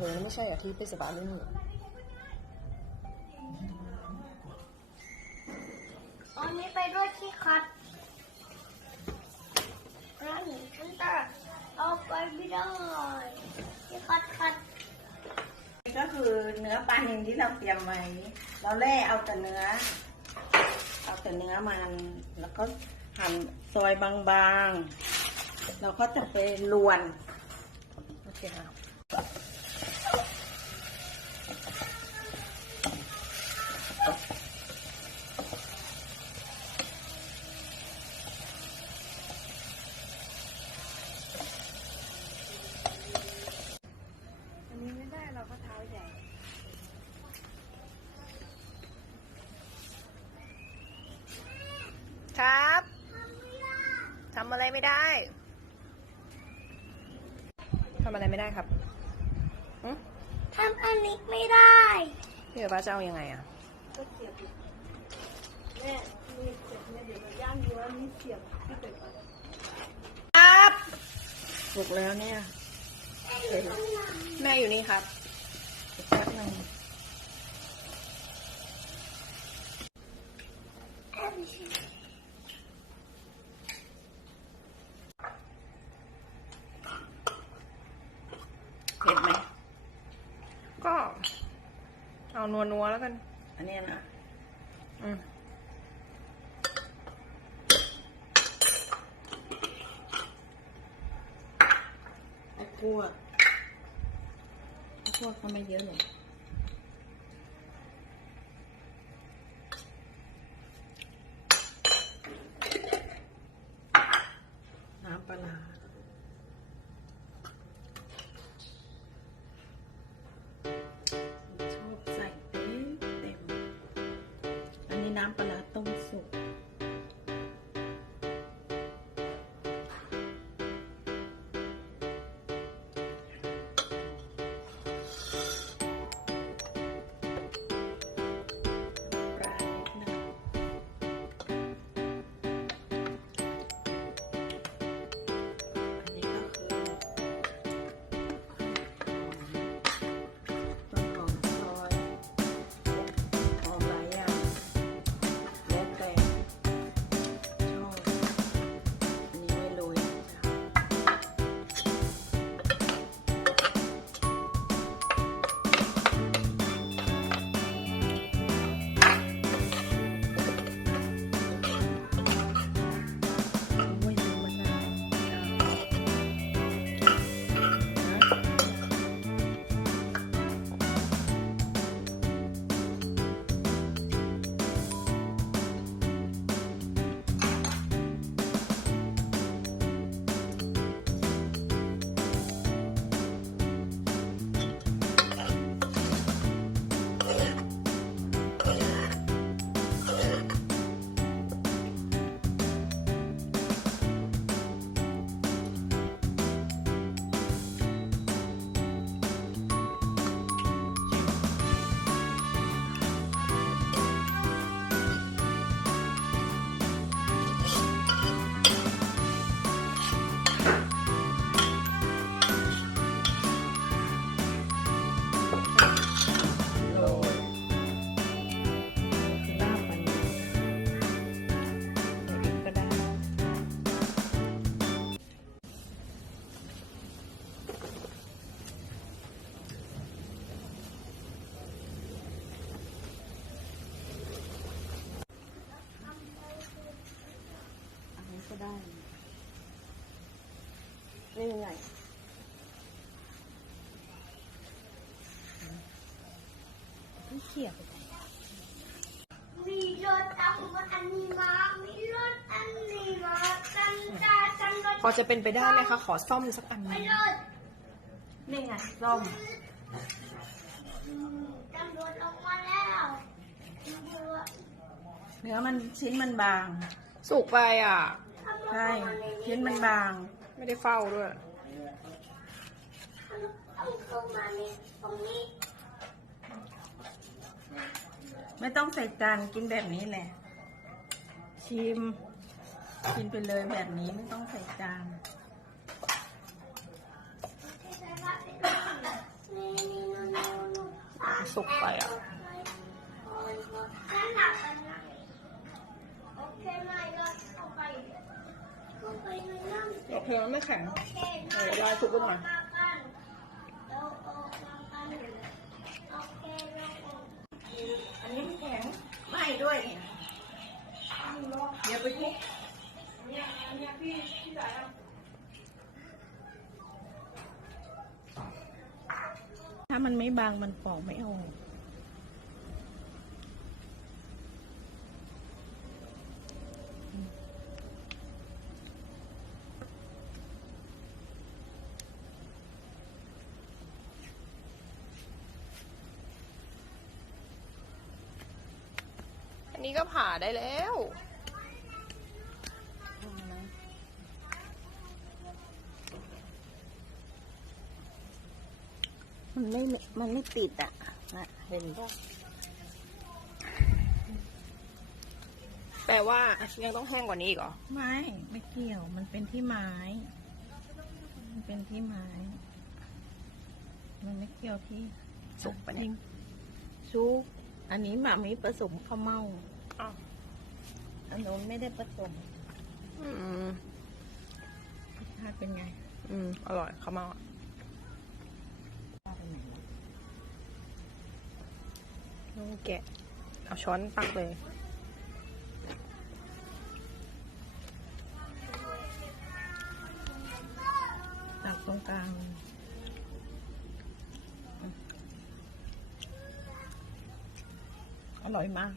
เธอไม่ใช่อะที่ไปสบายเล่นหนูอันนี้ไปด้วยที่คัดร้านนี้ฉันจะเอาไปไม่ได้ที่คัดนี่ก็คือเนื้อปลานิลที่เราเตรียมไว้เราแล่เอาแต่เนื้อมันแล้วก็หั่นซอยบางๆเราก็จะไปลวนโอเคค่ะอันนี้ไม่ได้เราก็เท้าใหญ่ครับทำอะไรไม่ได้ทำอะไรไม่ได้ครับทำอันนี้ไม่ได้ พี่กับป้าจะเอายังไงอ่ะก็เสียบแม่มีเสียบเนี่ยเดี๋ยวเราย่างดูว่ามีเสียบที่เป็นครับสุกแล้วเนี่ยแม่อยู่นี่ครับแป๊บนึงเผ็ดไหมก็เอานัวแล้วกัน อันนี้นะไอ้พวกก็ไม่เยอะเลยน้ำปลาชอบใส่เต็มอันนี้น้ำปลาต้มสุกก็ได้นี่ยังไงไม่เขี่ยไปมีรถอันนี้มามีรถอันนี้มากันรถพอจะเป็นไปได้ไหมคะขอซ่อมสักอันนึงนี่ไงส้มตำรวจออกมาแล้วเนื้อมันชิ้นมันบาง สุกไปอ่ะใช่ชิ้นมันบางไม่ได้เฝ้าด้วยต้องเข้ามาในตรงนี้ ไม่ต้องใส่จานกินแบบนี้แหละชิมกินไปเลยแบบนี้ไม่ต้องใส่จาน นี่ สุกไปอ่ะ นั่นหนักกันไหนโอเคไหมเราเอาไปเอาไปในนั่ง โอเคมันไม่แข็ง โอเค ลายสุกไปหน่อย มากันเราเอามากันโอเคเราเอา อันนี้มันแข็งไม่ด้วยเนี่ยเดี๋ยวไปทุบถ้ามันไม่บางมันปอกไม่ออกอันนี้ก็ผ่าได้แล้ว มันไม่ติดอ่ะนะเห็นป่ะ แต่ว่ายังต้องแห้งกว่านี้อีกเหรอ ไม่เกี่ยว มันเป็นที่ไม้ มันเป็นที่ไม้ มันไม่เกี่ยวที่ สุกปะเนี่ย ซุกอันนี้หมามีผสมข้าวเม่า อ้าว อันนู้นไม่ได้ผสม อืม รสชาติเป็นไง อร่อยข้าวเม่าอ่ะ ต้องแกะ เอาช้อนตักเลย ตักตรงกลาง อร่อยมาก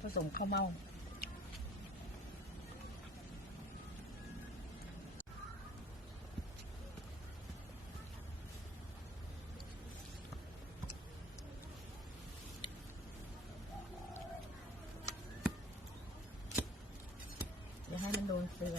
ผสมข้าวเม่า อย่าให้มันโดนเสือ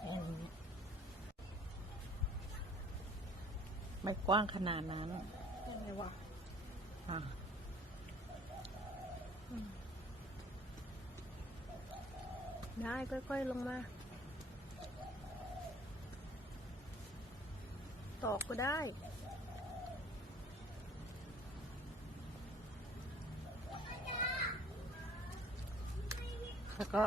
แค่นี้ไม่กว้างขนาดนั้น ยังไงวะ อ่ะ ได้ค่อยๆลงมา ตอกก็ได้ แล้วก็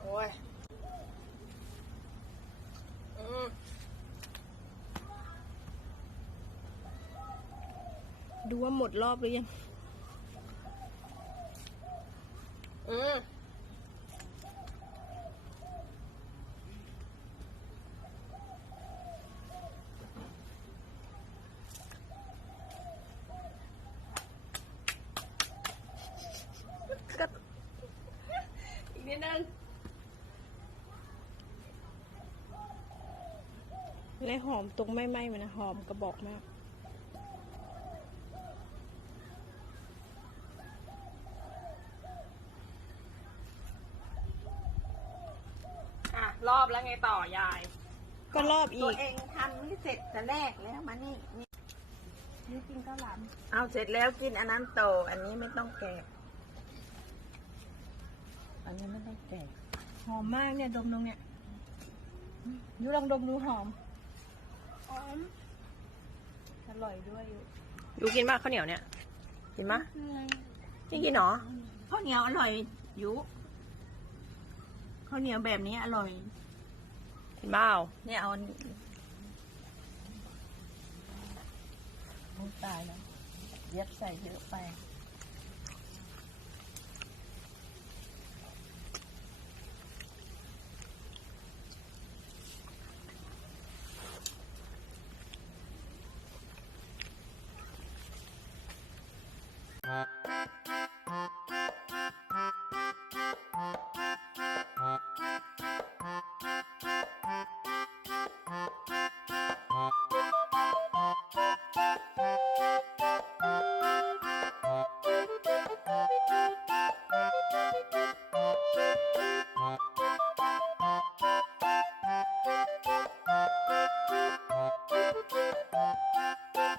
โอ้ยดูว่าหมดรอบหรือยังก็อีกนิดนึงและหอมตรงไม่ไหม้มันนะหอมกระบอกมากรอบแล้วไงต่อยาย ก็รอบอี ตัว ก เองทำนี่เสร็จแต่แรกแล้วมานี่นี่กินข้าวหลามเอาเสร็จแล้วกินอันนั้นโตอันนี้ไม่ต้องแกะอันนี้ไม่ต้องแกะ หอมมากเนี่ยดมตรงเนี่ยยูลองดมดูหอม อร่อยด้วย ยูกินป่ะข้าวเหนียวเนี่ย กินป่ะไม่กินหรอ ข้าวเหนียวอร่อยยุข้าวเหนียวแบบนี้อร่อย กินเปล่า เนี่ยเอาโอ้ตายแล้วเย็บใส่เยอะไป